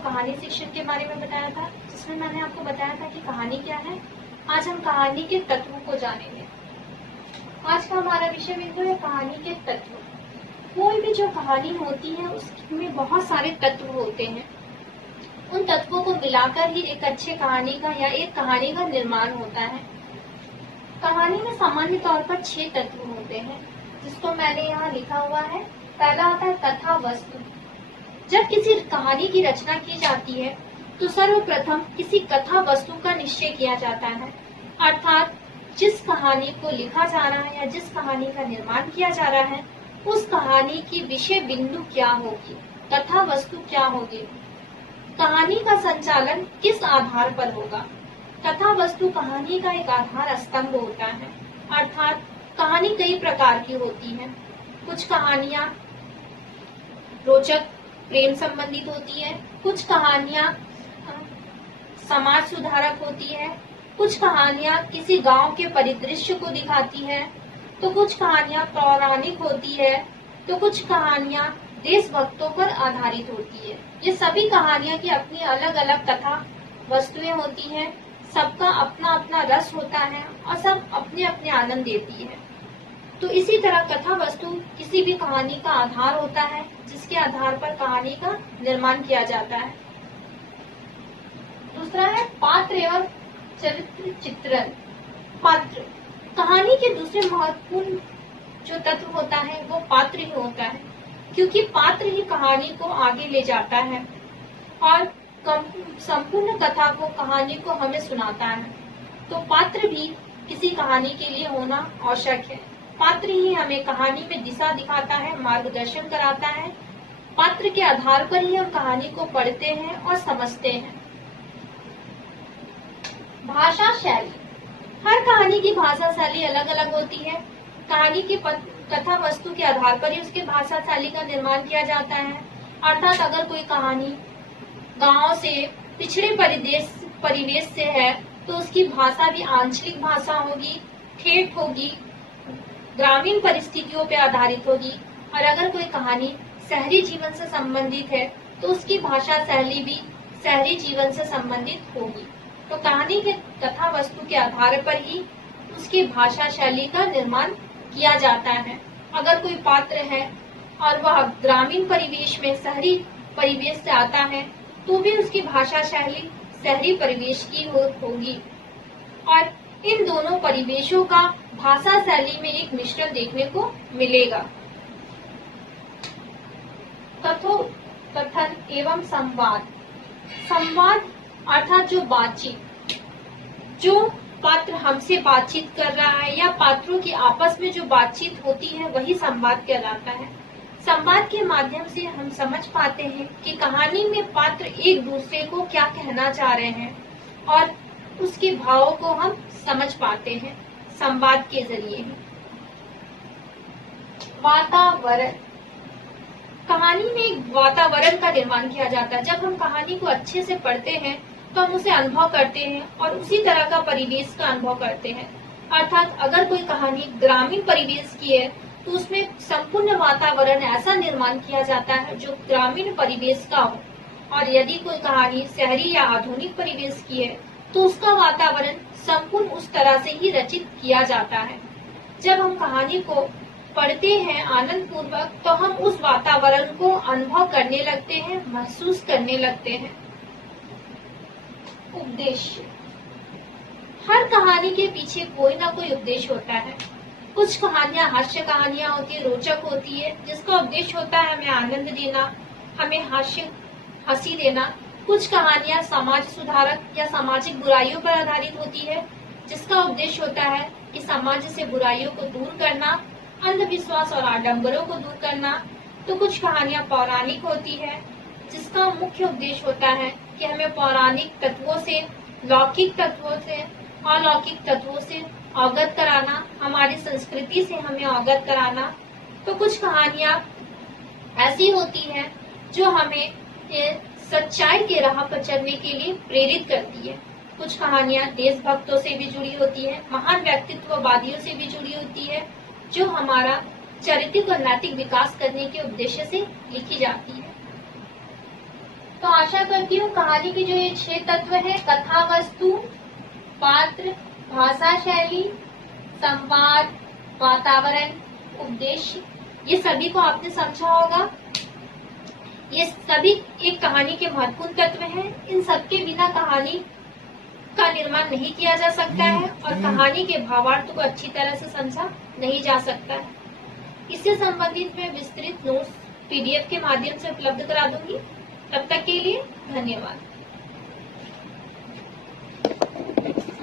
कहानी शिक्षण के बारे में बताया था, जिसमें मैंने आपको बताया था कि कहानी क्या है। आज हम कहानी के तत्वों को जानेंगे। आज का हमारा विषय बिंदु है कहानी के तत्व। कोई भी जो कहानी होती है उसमें बहुत सारे तत्व होते हैं। उन तत्वों को मिलाकर ही एक अच्छे कहानी का या एक कहानी का निर्माण होता है। कहानी में सामान्य तौर पर 6 तत्व होते हैं, जिसको मैंने यहाँ लिखा हुआ है। पहला आता है कथा वस्तु। जब किसी कहानी की रचना की जाती है तो सर्वप्रथम किसी कथा वस्तु का निश्चय किया जाता है, अर्थात जिस कहानी को लिखा जा रहा है या जिस कहानी का निर्माण किया जा रहा है उस कहानी की विषय बिंदु क्या होगी, कथा वस्तु क्या होगी, कहानी का संचालन किस आधार पर होगा। कथा वस्तु कहानी का एक आधार स्तंभ होता है, अर्थात कहानी कई प्रकार की होती है। कुछ कहानियां रोचक प्रेम संबंधित होती है, कुछ कहानियां समाज सुधारक होती है, कुछ कहानियां किसी गांव के परिदृश्य को दिखाती है, तो कुछ कहानियां पौराणिक होती है, तो कुछ कहानियां देशभक्तों पर आधारित होती है। ये सभी कहानियां की अपनी अलग अलग कथा वस्तुएं होती हैं, सबका अपना अपना रस होता है और सब अपने अपने आनंद देती है। तो इसी तरह कथा वस्तु किसी भी कहानी का आधार होता है, जिसके आधार पर कहानी का निर्माण किया जाता है। दूसरा है पात्र एवं चरित्र चित्रण। पात्र कहानी के दूसरे महत्वपूर्ण जो तत्व होता है वो पात्र ही होता है, क्योंकि पात्र ही कहानी को आगे ले जाता है और संपूर्ण कथा को कहानी को हमें सुनाता है। तो पात्र भी किसी कहानी के लिए होना आवश्यक है। पात्र ही हमें कहानी में दिशा दिखाता है, मार्गदर्शन कराता है। पात्र के आधार पर ही हम कहानी को पढ़ते हैं और समझते हैं। भाषा शैली, हर कहानी की भाषा शैली अलग अलग होती है। कहानी की कथा वस्तु के आधार पर ही उसकी भाषा शैली का निर्माण किया जाता है, अर्थात अगर कोई कहानी गांव से पिछड़े परिवेश से है तो उसकी भाषा भी आंचलिक भाषा होगी, ठेठ होगी, ग्रामीण परिस्थितियों पर आधारित होगी। और अगर कोई कहानी शहरी जीवन से संबंधित है तो उसकी भाषा शैली भी शहरी जीवन से संबंधित होगी। तो कहानी के कथा वस्तु के आधार पर ही उसकी भाषा शैली का निर्माण किया जाता है। अगर कोई पात्र है और वह ग्रामीण परिवेश में शहरी परिवेश से आता है तो भी उसकी भाषा शैली शहरी परिवेश की होगी और इन दोनों परिवेशों का भाषा शैली में एक मिश्रण देखने को मिलेगा। कथन एवं संवाद। संवाद अर्थात जो बातचीत, जो पात्र हमसे बातचीत कर रहा है या पात्रों की आपस में जो बातचीत होती है वही संवाद कहलाता है। संवाद के माध्यम से हम समझ पाते हैं कि कहानी में पात्र एक दूसरे को क्या कहना चाह रहे हैं और उसके भावों को हम समझ पाते हैं संवाद के जरिए। वातावरण, कहानी में एक वातावरण का निर्माण किया जाता है। जब हम कहानी को अच्छे से पढ़ते हैं तो हम उसे अनुभव करते हैं और उसी तरह का परिवेश का अनुभव करते हैं। अर्थात अगर कोई कहानी ग्रामीण परिवेश की है तो उसमें संपूर्ण वातावरण ऐसा निर्माण किया जाता है जो ग्रामीण परिवेश का हो, और यदि कोई कहानी शहरी या आधुनिक परिवेश की है तो उसका वातावरण संपूर्ण उस तरह से ही रचित किया जाता है। जब हम कहानी को पढ़ते हैं आनंद पूर्वक तो हम उस वातावरण को अनुभव करने लगते हैं, महसूस करने लगते हैं। उद्देश्य, हर कहानी के पीछे कोई ना कोई उद्देश्य होता है। कुछ कहानियां हास्य कहानियां होती है, रोचक होती है, जिसका उद्देश्य होता है हमें आनंद देना, हमें हंसी देना। कुछ कहानियां समाज सुधारक या सामाजिक बुराइयों पर आधारित होती है, जिसका उद्देश्य होता है कि समाज से बुराइयों को दूर करना, अंधविश्वास और आडंबरों को दूर करना। तो कुछ कहानियां पौराणिक होती है, जिसका मुख्य उद्देश्य होता है कि हमें पौराणिक तत्वों से, लौकिक तत्वों से, अलौकिक तत्वों से अवगत कराना, हमारी संस्कृति से हमें अवगत कराना। तो कुछ कहानियां ऐसी होती हैं जो हमें सच्चाई के राह पर चलने के लिए प्रेरित करती है। कुछ कहानियां देशभक्तों से भी जुड़ी होती है, महान व्यक्तित्ववादियों से भी जुड़ी होती है, जो हमारा चारित्रिक और नैतिक विकास करने के उद्देश्य से लिखी जाती है। तो आशा करती हूँ कहानी के जो ये 6 तत्व है, कथा वस्तु, पात्र, भाषा शैली, संवाद, वातावरण, उद्देश्य, ये सभी को आपने समझा होगा। ये सभी एक कहानी के महत्वपूर्ण तत्व हैं। इन सबके बिना कहानी का निर्माण नहीं किया जा सकता है और कहानी के भावार्थ को अच्छी तरह से समझा नहीं जा सकता है। इससे संबंधित मैं विस्तृत नोट्स PDF के माध्यम से उपलब्ध करा दूंगी। तब तक के लिए धन्यवाद।